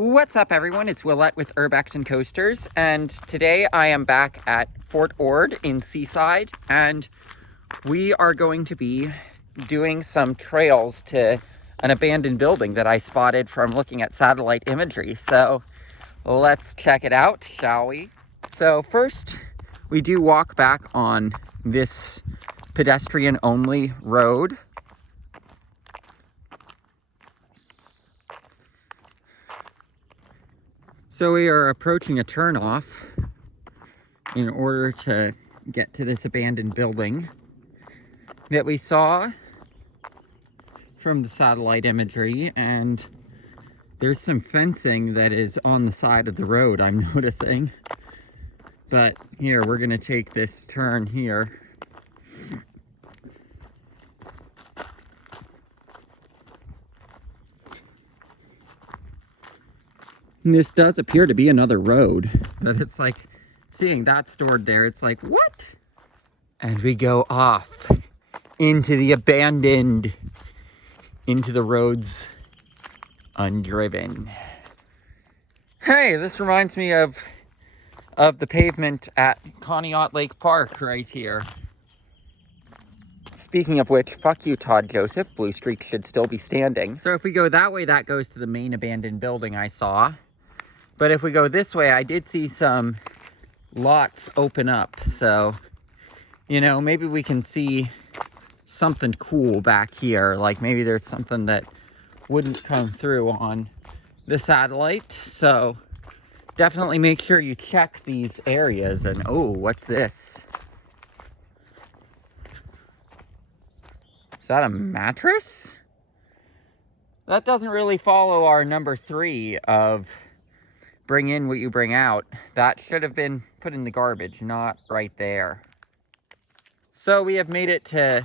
What's up, everyone? It's Willette with Urbex and Coasters, and today I am back at Fort Ord in Seaside, and we are going to be doing some trails to an abandoned building that I spotted from looking at satellite imagery. So let's check it out, shall we? So first, we do walk back on this pedestrian-only road. So we are approaching a turnoff in order to get to this abandoned building that we saw from the satellite imagery, and there's some fencing that is on the side of the road, I'm noticing. But here, we're gonna take this turn here. And this does appear to be another road, but it's like, seeing that stored there, it's like, what? And we go off into the abandoned, into the roads undriven. Hey, this reminds me of the pavement at Conneaut Lake Park right here. Speaking of which, fuck you, Todd Joseph. Blue Streak should still be standing. So if we go that way, that goes to the main abandoned building I saw. But if we go this way, I did see some lots open up. So, you know, maybe we can see something cool back here. Like maybe there's something that wouldn't come through on the satellite. So definitely make sure you check these areas. And oh, what's this? Is that a mattress? That doesn't really follow our number 3 of bring in what you bring out. That should have been put in the garbage, not right there. So we have made it to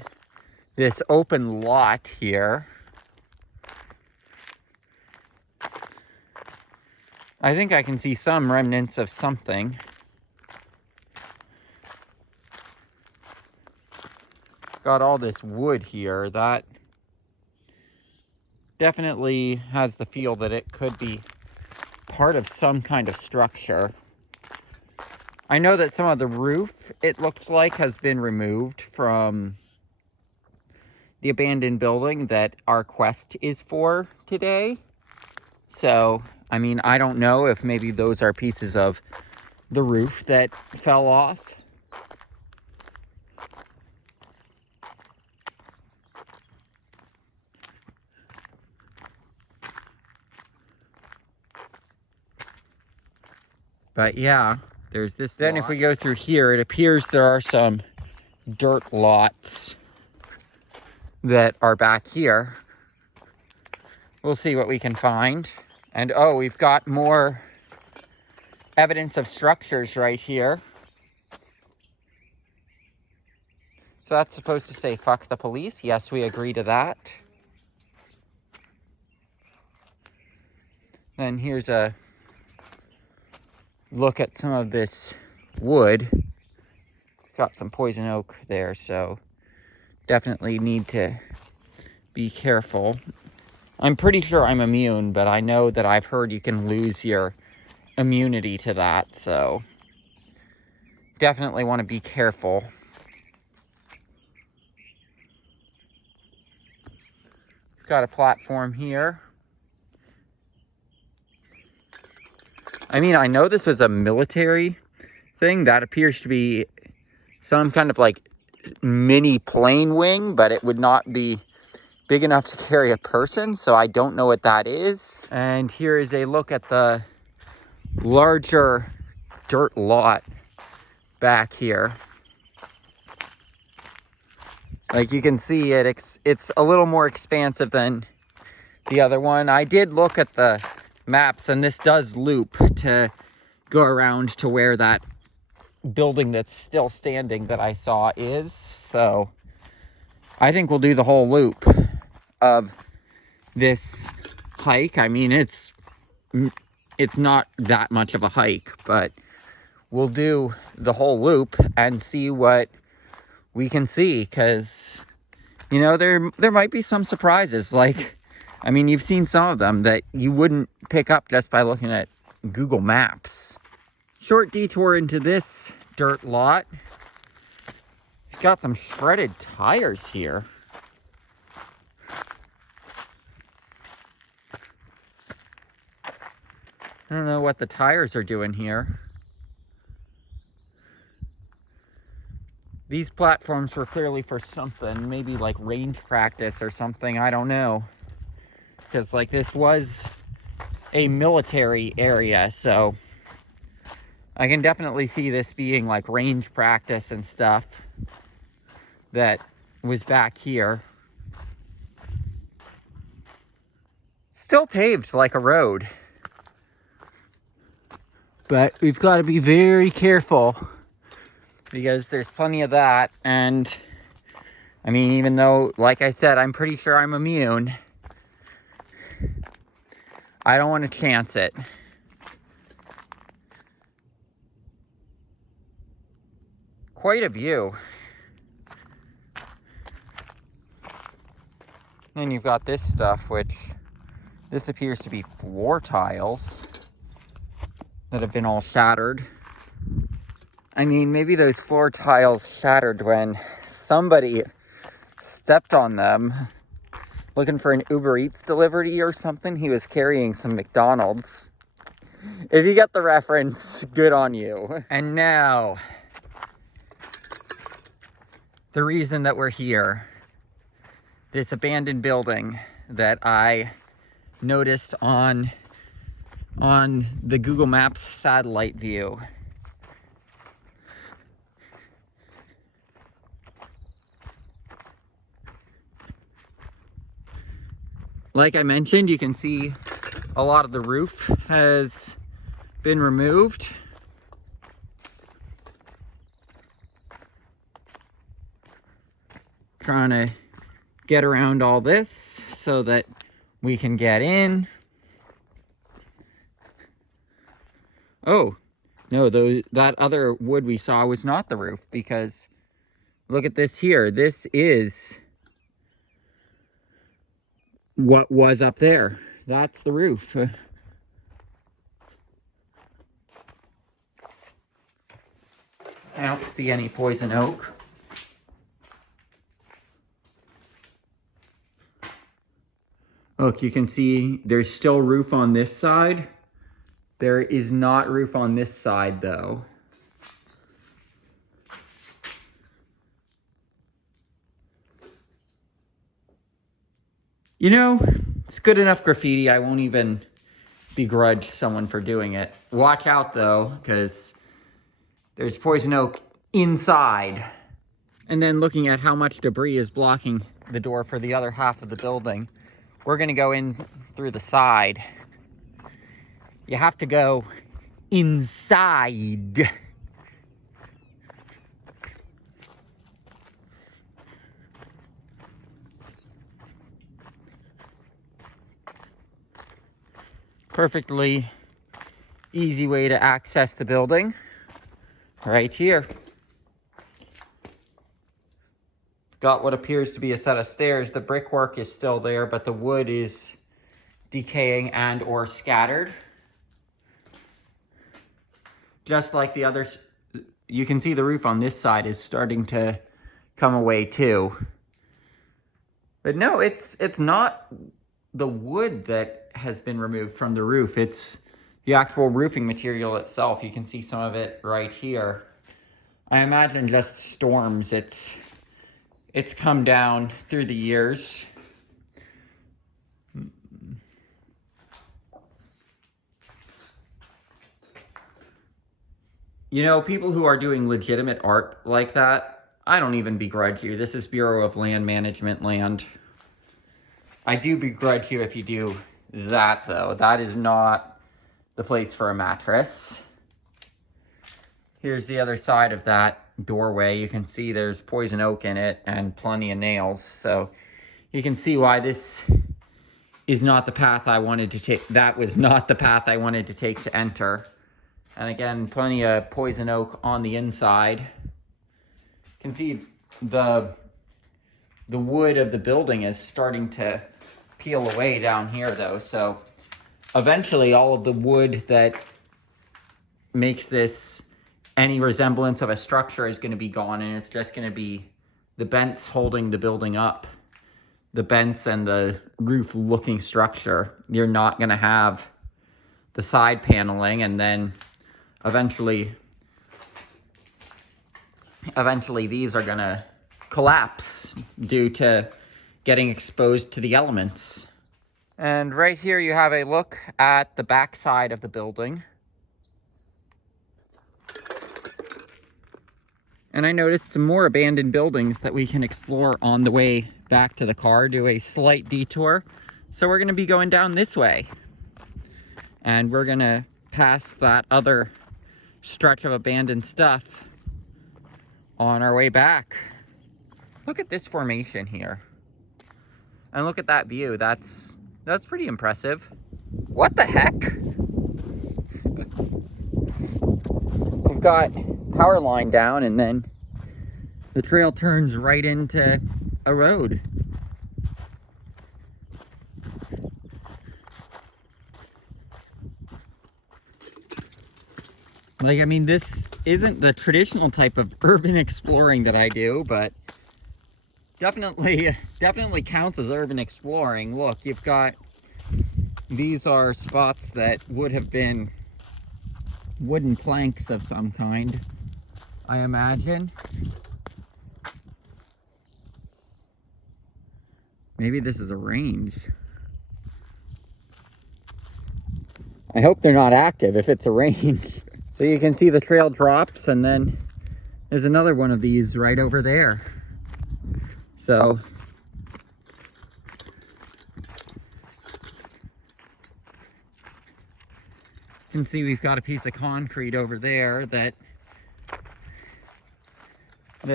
this open lot here. I think I can see some remnants of something. Got all this wood here. That definitely has the feel that it could be part of some kind of structure. I know that some of the roof, it looks like, has been removed from the abandoned building that our quest is for today. So, I mean, I don't know if maybe those are pieces of the roof that fell off. But yeah, there's this. Then if we go through here, it appears there are some dirt lots that are back here. We'll see what we can find. And oh, we've got more evidence of structures right here. So that's supposed to say fuck the police. Yes, we agree to that. Then here's a look at some of this wood. Got some poison oak there, so definitely need to be careful. I'm pretty sure I'm immune, but I know that I've heard you can lose your immunity to that, so definitely want to be careful. Got a platform here. I mean, I know this was a military thing. That appears to be some kind of like mini plane wing, but it would not be big enough to carry a person, so I don't know what that is. And here is a look at the larger dirt lot back here. Like you can see it's a little more expansive than the other one. I did look at the maps, and this does loop to go around to where that building that's still standing that I saw is. So I think we'll do the whole loop of this hike. I mean, it's not that much of a hike, but we'll do the whole loop and see what we can see, because you know there might be some surprises. Like I mean, you've seen some of them that you wouldn't pick up just by looking at Google Maps. Short detour into this dirt lot. It's got some shredded tires here. I don't know what the tires are doing here. These platforms were clearly for something, maybe like range practice or something, I don't know. Because like this was a military area, so I can definitely see this being like range practice and stuff that was back here. Still paved like a road. But we've got to be very careful because there's plenty of that. And I mean, even though, like I said, I'm pretty sure I'm immune, I don't want to chance it. Quite a view. Then you've got this stuff, which this appears to be floor tiles that have been all shattered. I mean, maybe those floor tiles shattered when somebody stepped on them looking for an Uber Eats delivery or something. He was carrying some McDonald's. If you get the reference, good on you. And now, the reason that we're here. This abandoned building that I noticed on the Google Maps satellite view. Like I mentioned, you can see a lot of the roof has been removed. Trying to get around all this so that we can get in. Oh, no, that other wood we saw was not the roof, because look at this here. This is what was up there. That's the roof. I don't see any poison oak. Look, you can see there's still roof on this side. There is not roof on this side, though. You know, it's good enough graffiti. I won't even begrudge someone for doing it. Watch out, though, because there's poison oak inside. And then looking at how much debris is blocking the door for the other half of the building, we're going to go in through the side. You have to go inside. Perfectly easy way to access the building. Right here. Got what appears to be a set of stairs. The brickwork is still there, but the wood is decaying and or scattered. Just like the others, you can see the roof on this side is starting to come away too. But no, it's not the wood that has been removed from the roof. It's the actual roofing material itself. You can see some of it right here. I imagine just storms. It's come down through the years. You know, people who are doing legitimate art like that, I don't even begrudge you. This is Bureau of Land Management land. I do begrudge you if you do that, though. That is not the place for a mattress. Here's the other side of that doorway. You can see there's poison oak in it and plenty of nails. So you can see why this is not the path I wanted to take. That was not the path I wanted to take to enter. And again, plenty of poison oak on the inside. You can see the wood of the building is starting to peel away down here though, so eventually all of the wood that makes this any resemblance of a structure is going to be gone, and it's just going to be the bents holding the building up. The bents and the roof looking structure. You're not going to have the side paneling, and then eventually these are going to collapse due to getting exposed to the elements. And right here you have a look at the back side of the building. And I noticed some more abandoned buildings that we can explore on the way back to the car, do a slight detour. So we're going to be going down this way. And we're going to pass that other stretch of abandoned stuff on our way back. Look at this formation here. And look at that view. That's pretty impressive. What the heck? We've got power line down, and then the trail turns right into a road. Like, I mean, this isn't the traditional type of urban exploring that I do, but definitely counts as urban exploring. Look, you've got, these are spots that would have been wooden planks of some kind, I imagine. Maybe this is a range. I hope they're not active if it's a range. So you can see the trail drops, and then there's another one of these right over there. So you can see we've got a piece of concrete over there that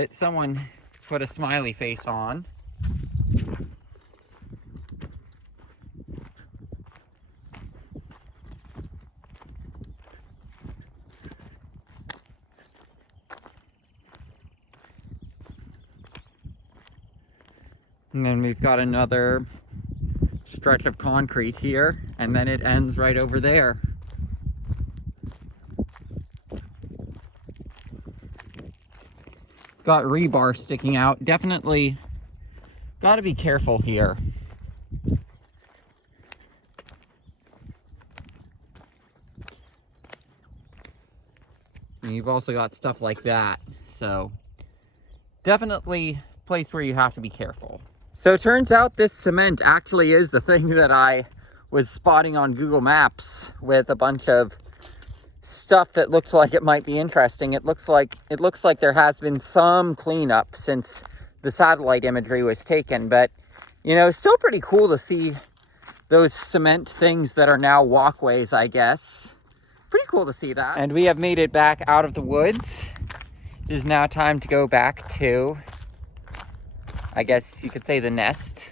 someone put a smiley face on. And then we've got another stretch of concrete here, and then it ends right over there. Got rebar sticking out. Definitely got to be careful here. And you've also got stuff like that. So definitely a place where you have to be careful. So it turns out this cement actually is the thing that I was spotting on Google Maps with a bunch of stuff that looks like it might be interesting. It looks like there has been some cleanup since the satellite imagery was taken, but you know, still pretty cool to see those cement things that are now walkways, I guess. Pretty cool to see that. And we have made it back out of the woods. It is now time to go back to, I guess you could say, the nest.